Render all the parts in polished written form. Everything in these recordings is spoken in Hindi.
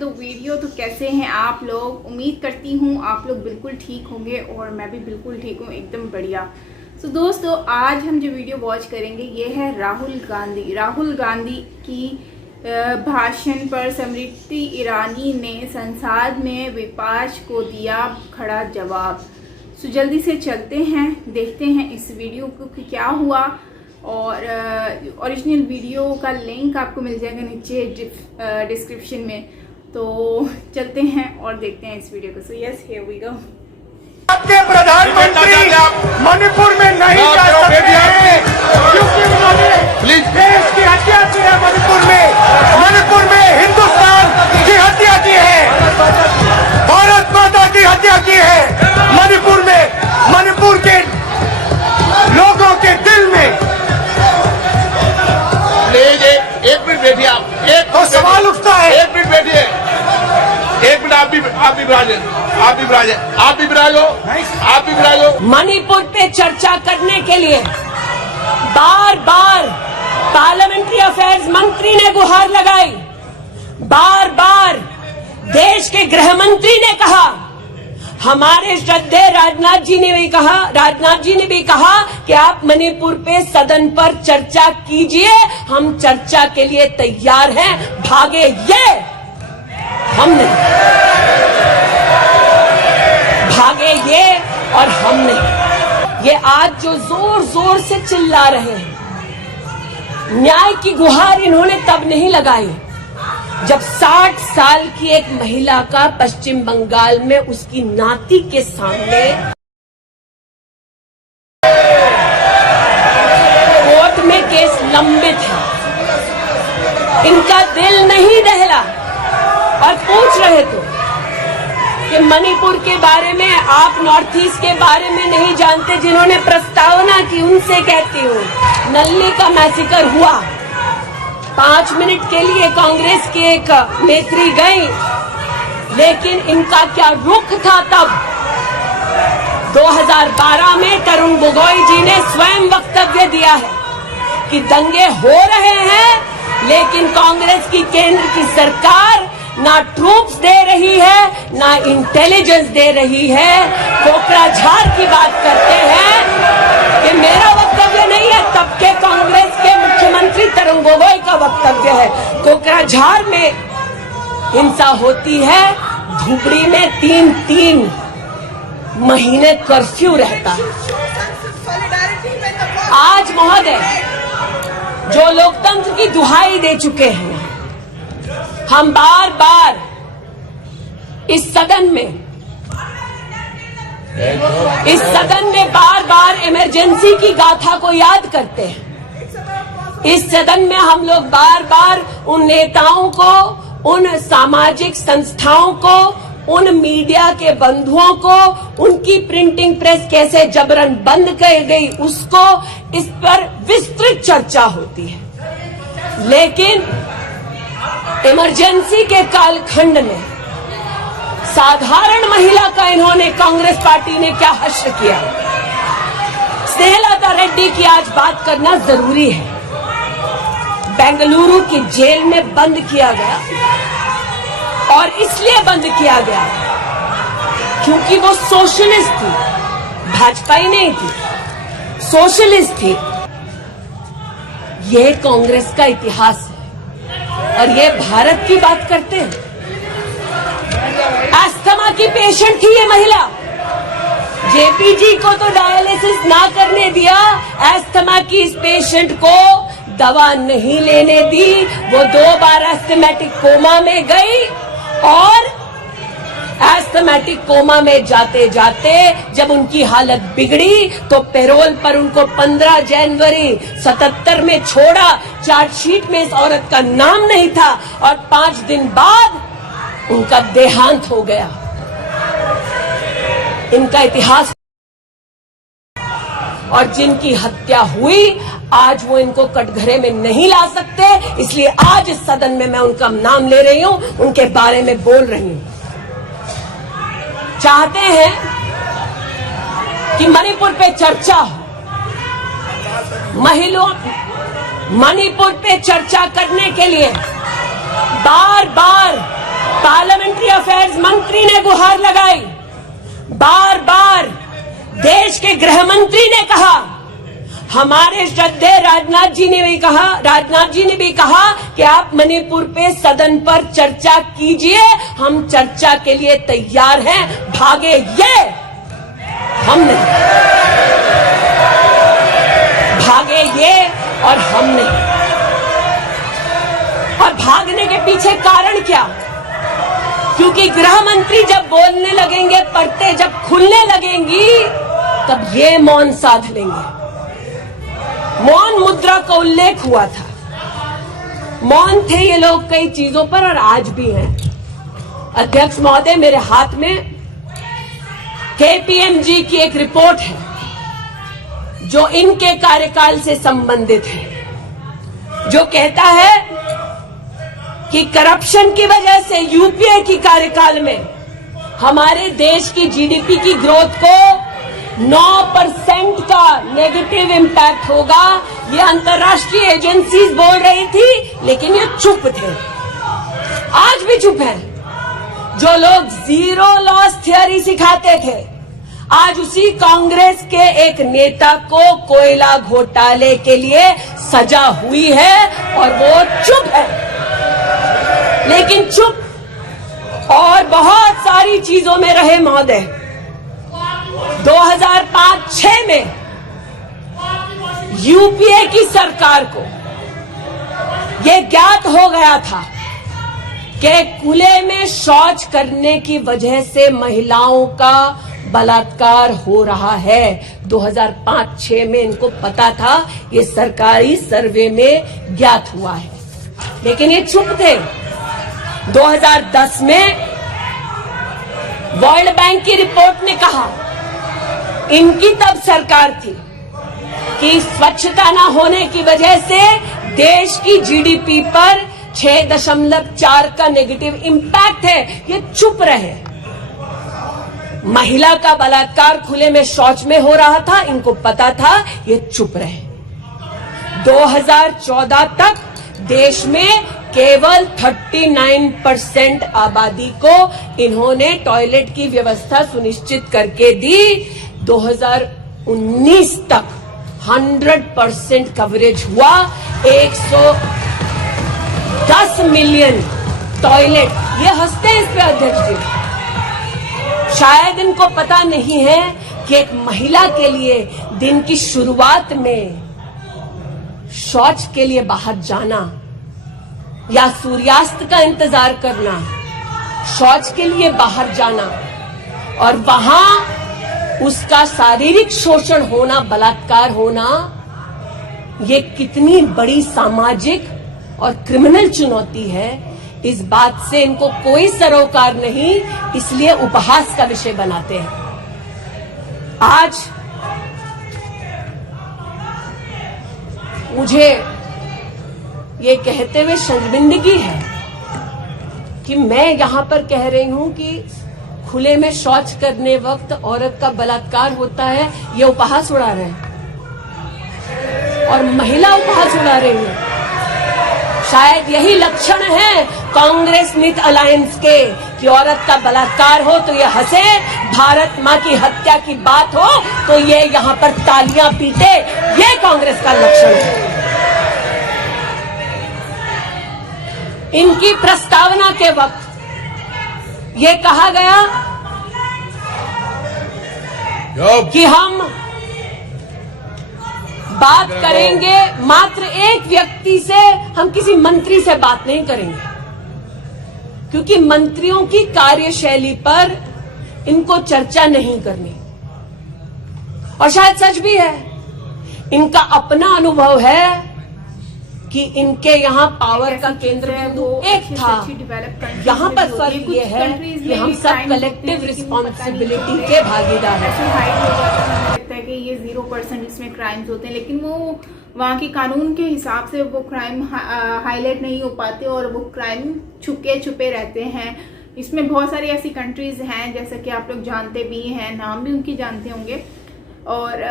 दो वीडियो। तो कैसे हैं आप लोग? उम्मीद करती हूँ आप लोग बिल्कुल ठीक होंगे और मैं भी बिल्कुल ठीक हूँ, एकदम बढ़िया। तो दोस्तों, आज हम जो वीडियो वॉच करेंगे ये है राहुल गांधी की भाषण पर स्मृति ईरानी ने संसद में विपक्ष को दिया खड़ा जवाब। तो जल्दी से चलते हैं, देखते हैं इस वीडियो को कि क्या हुआ। और ओरिजिनल वीडियो का लिंक आपको मिल जाएगा नीचे डिस्क्रिप्शन में। तो चलते हैं और देखते हैं इस वीडियो को। So yes, here we go. आपके प्रधानमंत्री मणिपुर में नहीं जा सकते हैं क्योंकि उन्होंने देश की हत्या की है। मणिपुर में हिंदुस्तान की हत्या की है, भारत माता की हत्या की है। मणिपुर के लोगों के दिल में एक मिनट बैठिए आप। एक तो सवाल उठता है। एक मिनट बैठिए, एक मिनट। आप भी विराजो। मणिपुर पे चर्चा करने के लिए बार बार पार्लियामेंट्री अफेयर्स मंत्री ने गुहार लगाई। बार बार देश के गृह मंत्री ने कहा, हमारे श्रद्धेय राजनाथ जी ने भी कहा कि आप मणिपुर पे सदन पर चर्चा कीजिए, हम चर्चा के लिए तैयार हैं। भागे ये, हम नहीं भागे ये, और हम नहीं। ये आज जो जोर जोर से चिल्ला रहे हैं, न्याय की गुहार इन्होंने तब नहीं लगाई जब 60 साल की एक महिला का पश्चिम बंगाल में उसकी नाती के सामने कोर्ट में केस लंबित है। इनका दिल नहीं दहला और पूछ रहे थे कि मणिपुर के बारे में आप नॉर्थ ईस्ट के बारे में नहीं जानते। जिन्होंने प्रस्तावना की उनसे कहती हूँ, नल्ली का मैसेकर हुआ, 5 मिनट के लिए कांग्रेस की एक नेत्री गई, लेकिन इनका क्या रुख था तब। 2012 में तरुण गोगोई जी ने स्वयं वक्तव्य दिया है कि दंगे हो रहे हैं, लेकिन कांग्रेस की केंद्र की सरकार ना ट्रूप्स दे रही है, ना इंटेलिजेंस दे रही है। कोकराझार की बात करते हैं कि मेरा वक्तव्य नहीं है, तब के कांग्रेस के मुख्यमंत्री तरुण गोगोई का वक्तव्य है। कोकराझार में हिंसा होती है, धुबरी में 3 महीने कर्फ्यू रहता है। आज महोदय जो लोकतंत्र की दुहाई दे चुके हैं, हम बार बार इस सदन में बार बार इमरजेंसी की गाथा को याद करते हैं। इस सदन में हम लोग बार बार उन नेताओं को, उन सामाजिक संस्थाओं को, उन मीडिया के बंधुओं को, उनकी प्रिंटिंग प्रेस कैसे जबरन बंद कर गई, उसको, इस पर विस्तृत चर्चा होती है। लेकिन इमरजेंसी के कालखंड में साधारण महिला का इन्होंने, कांग्रेस पार्टी ने क्या हश्र किया। स्नेहलता रेड्डी की आज बात करना जरूरी है। बेंगलुरु की जेल में बंद किया गया, और इसलिए बंद किया गया क्योंकि वो सोशलिस्ट थी, भाजपाई नहीं थी, सोशलिस्ट थी। यह कांग्रेस का इतिहास है और ये भारत की बात करते हैं। अस्थमा की पेशेंट थी ये महिला, जेपीजी को तो डायलिसिस ना करने दिया, अस्थमा की इस पेशेंट को दवा नहीं लेने दी। वो 2 बार एस्थमेटिक कोमा में गई, और एस्थमेटिक कोमा में जाते जाते जब उनकी हालत बिगड़ी तो पैरोल पर उनको 15 जनवरी 77 में छोड़ा। चार्जशीट में इस औरत का नाम नहीं था, और 5 दिन बाद उनका देहांत हो गया। इनका इतिहास। और जिनकी हत्या हुई, आज वो इनको कटघरे में नहीं ला सकते, इसलिए आज इस सदन में मैं उनका नाम ले रही हूं, उनके बारे में बोल रही हूं। चाहते हैं कि मणिपुर पे चर्चा हो, मणिपुर पे चर्चा करने के लिए बार बार पार्लियामेंट्री अफेयर्स मंत्री ने गुहार लगाई, बार बार देश के गृह मंत्री ने कहा, हमारे श्रद्धेय राजनाथ जी ने भी कहा कि आप मणिपुर पे सदन पर चर्चा कीजिए, हम चर्चा के लिए तैयार हैं, भागे ये, हम नहीं, भागे ये और हम नहीं। और भागने के पीछे कारण क्या? क्योंकि गृह मंत्री जब बोलने लगेंगे, परतें जब खुलने लगेंगी, तब ये मौन साध लेंगे। मौन मुद्रा का उल्लेख हुआ था, मौन थे ये लोग कई चीजों पर और आज भी हैं। अध्यक्ष महोदय, मेरे हाथ में KPMG की एक रिपोर्ट है जो इनके कार्यकाल से संबंधित है, जो कहता है कि करप्शन की वजह से यूपीए की कार्यकाल में हमारे देश की जीडीपी की ग्रोथ को 9% का नेगेटिव इंपैक्ट होगा। ये अंतर्राष्ट्रीय एजेंसीज बोल रही थी, लेकिन ये चुप थे, आज भी चुप हैं। जो लोग जीरो लॉस थियरी सिखाते थे, आज उसी कांग्रेस के एक नेता को कोयला घोटाले के लिए सजा हुई है और वो चुप है। लेकिन चुप और बहुत सारी चीजों में रहे महोदय। 2005-06 में यूपीए की सरकार को यह ज्ञात हो गया था कि खुले में शौच करने की वजह से महिलाओं का बलात्कार हो रहा है। 2005-06 में इनको पता था, ये सरकारी सर्वे में ज्ञात हुआ है, लेकिन ये चुप थे। 2010 में वर्ल्ड बैंक की रिपोर्ट ने कहा, इनकी तब सरकार थी, कि स्वच्छता न होने की वजह से देश की जीडीपी पर 6.4 का नेगेटिव इंपैक्ट है। ये चुप रहे। महिला का बलात्कार खुले में शौच में हो रहा था, इनको पता था, ये चुप रहे। 2014 तक देश में केवल 39% आबादी को इन्होंने टॉयलेट की व्यवस्था सुनिश्चित करके दी। 2019 तक 100% कवरेज हुआ। 110 मिलियन टॉयलेट। ये हंसते हैं इस पे अध्यक्ष जी, शायद इनको पता नहीं है कि एक महिला के लिए दिन की शुरुआत में शौच के लिए बाहर जाना या सूर्यास्त का इंतजार करना, शौच के लिए बाहर जाना और वहां उसका शारीरिक शोषण होना, बलात्कार होना, ये कितनी बड़ी सामाजिक और क्रिमिनल चुनौती है, इस बात से इनको कोई सरोकार नहीं, इसलिए उपहास का विषय बनाते हैं। आज मुझे ये कहते हुए शर्मिंदगी है कि मैं यहां पर कह रही हूं कि खुले में शौच करने वक्त औरत का बलात्कार होता है, ये उपहास उड़ा रहे हैं और महिला उपहास उड़ा रही है। शायद यही लक्षण है कांग्रेस मिथ अलायंस के कि औरत का बलात्कार हो तो ये हंसे, भारत मां की हत्या की बात हो तो ये यहां पर तालियां पीटे, ये कांग्रेस का लक्षण है। इनकी प्रस्तावना के वक्त ये कहा गया कि हम बात करेंगे मात्र एक व्यक्ति से, हम किसी मंत्री से बात नहीं करेंगे, क्योंकि मंत्रियों की कार्यशैली पर इनको चर्चा नहीं करनी। और शायद सच भी है, इनका अपना अनुभव है कि इनके यहाँ पावर का केंद्र बिंदु एक था। यहाँ पर फर्क ये है कि हम सब कलेक्टिव रिस्पॉन्सिबिलिटी के भागीदार हैं। ऐसे हाइड हो जाता है, हमें लगता है कि ये 0% इसमें क्राइम्स होते हैं, लेकिन वो वहाँ के कानून के हिसाब से वो क्राइम हाईलाइट नहीं हो पाते और वो क्राइम छुपे छुपे रहते हैं। इसमें बहुत सारी ऐसी कंट्रीज हैं, जैसा कि आप लोग जानते भी हैं, नाम भी उनकी जानते होंगे, और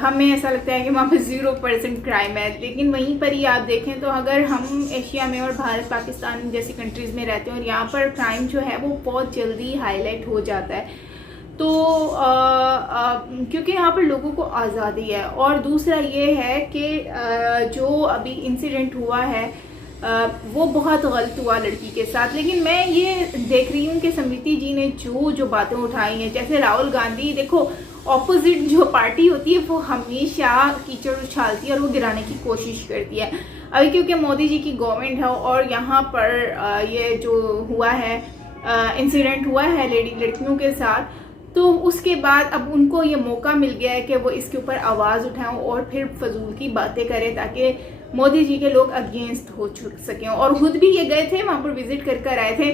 हमें ऐसा लगता है कि वहाँ पे 0% क्राइम है। लेकिन वहीं पर ही आप देखें तो अगर हम एशिया में और भारत पाकिस्तान जैसी कंट्रीज़ में रहते हैं और यहाँ पर क्राइम जो है वो बहुत जल्दी हाईलाइट हो जाता है, तो क्योंकि यहाँ पर लोगों को आज़ादी है। और दूसरा ये है कि जो अभी इंसिडेंट हुआ है वो बहुत गलत हुआ लड़की के साथ। लेकिन मैं ये देख रही हूँ कि समृति जी ने जो बातें उठाई हैं, जैसे राहुल गांधी, देखो ऑपोजिट जो पार्टी होती है वो हमेशा कीचड़ उछालती है और वो गिराने की कोशिश करती है। अभी क्योंकि मोदी जी की गवर्नमेंट है और यहाँ पर ये जो हुआ है इंसिडेंट हुआ है लड़कियों के साथ, तो उसके बाद अब उनको ये मौका मिल गया है कि वो इसके ऊपर आवाज़ उठाएं और फिर फजूल की बातें करें ताकि मोदी जी के लोग अगेंस्ट हो सकें। और खुद भी ये गए थे, वहाँ पर विजिट कर आए थे,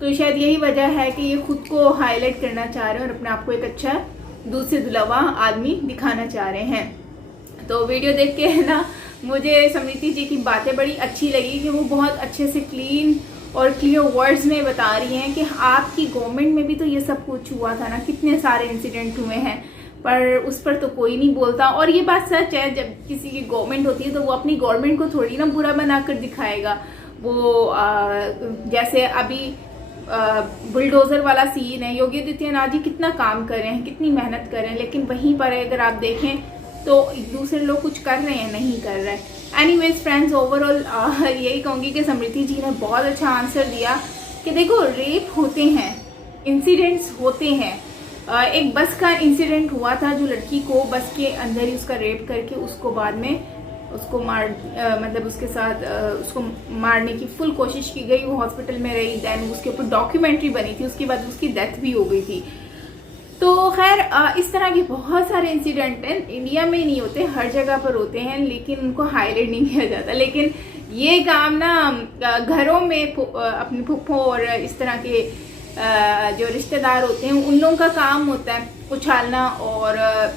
तो शायद यही वजह है कि ये खुद को हाईलाइट करना चाह रहे हैं और अपने आप को एक अच्छा दूध से दुलावा आदमी दिखाना चाह रहे हैं। तो वीडियो देख के है ना, मुझे समृति जी की बातें बड़ी अच्छी लगी कि वो बहुत अच्छे से क्लीन और क्लियर वर्ड्स में बता रही हैं कि आपकी गवर्नमेंट में भी तो ये सब कुछ हुआ था ना, कितने सारे इंसिडेंट हुए हैं, पर उस पर तो कोई नहीं बोलता। और ये बात सच है, जब किसी की गवर्नमेंट होती है तो वो अपनी गवर्नमेंट को थोड़ी ना बुरा बनाकर दिखाएगा। वो जैसे अभी बुलडोजर वाला सीन है, योगी आदित्यनाथ जी कितना काम कर रहे हैं, कितनी मेहनत कर रहे हैं, लेकिन वहीं पर अगर आप देखें तो दूसरे लोग कुछ कर रहे हैं, नहीं कर रहे हैं। एनीवेज फ्रेंड्स, ओवरऑल यही कहूँगी कि समृति जी ने बहुत अच्छा आंसर दिया कि देखो रेप होते हैं, इंसिडेंट्स होते हैं। एक बस का इंसिडेंट हुआ था, जो लड़की को बस के अंदर ही उसका रेप करके उसको बाद में उसको मतलब उसके साथ उसको मारने की फुल कोशिश की गई, वो हॉस्पिटल में रही, देन उसके ऊपर डॉक्यूमेंट्री बनी थी, उसके बाद उसकी डेथ भी हो गई थी। तो खैर इस तरह के बहुत सारे इंसिडेंट हैं, इंडिया में नहीं होते, हर जगह पर होते हैं, लेकिन उनको हाईलाइट नहीं किया जाता। लेकिन ये काम ना घरों में अपने फूफो और इस तरह के जो रिश्तेदार होते हैं उन लोगों का काम होता है उछालना, और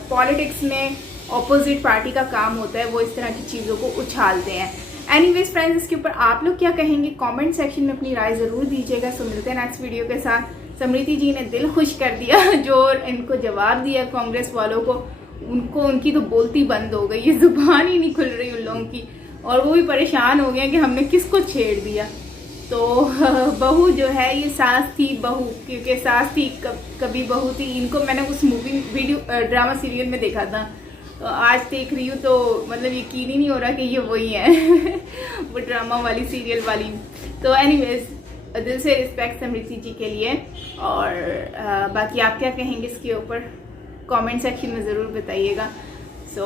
पॉलिटिक्स में ऑपोजिट पार्टी का काम होता है वो इस तरह की चीज़ों को उछालते हैं। एनीवेज फ्रेंड्स, इसके ऊपर आप लोग क्या कहेंगे कमेंट सेक्शन में अपनी राय ज़रूर दीजिएगा। सो मिलते हैं नेक्स्ट वीडियो के साथ। समृति जी ने दिल खुश कर दिया जो इनको जवाब दिया कांग्रेस वालों को, उनकी तो बोलती बंद हो गई, ये जुबान ही नहीं खुल रही उन लोगों की, और वो भी परेशान हो गए कि हमने किसको छेड़ दिया। तो बहू जो है ये सास थी बहू, क्योंकि सास थी कभी बहू थी, इनको मैंने उस ड्रामा सीरियल में देखा था, तो आज देख रही हूँ तो मतलब यकीन ही नहीं हो रहा कि ये वही है वो ड्रामा वाली सीरियल वाली। तो एनीवेज, दिल से रिस्पेक्ट समृति जी के लिए, और बाकी आप क्या कहेंगे इसके ऊपर कमेंट सेक्शन में ज़रूर बताइएगा। सो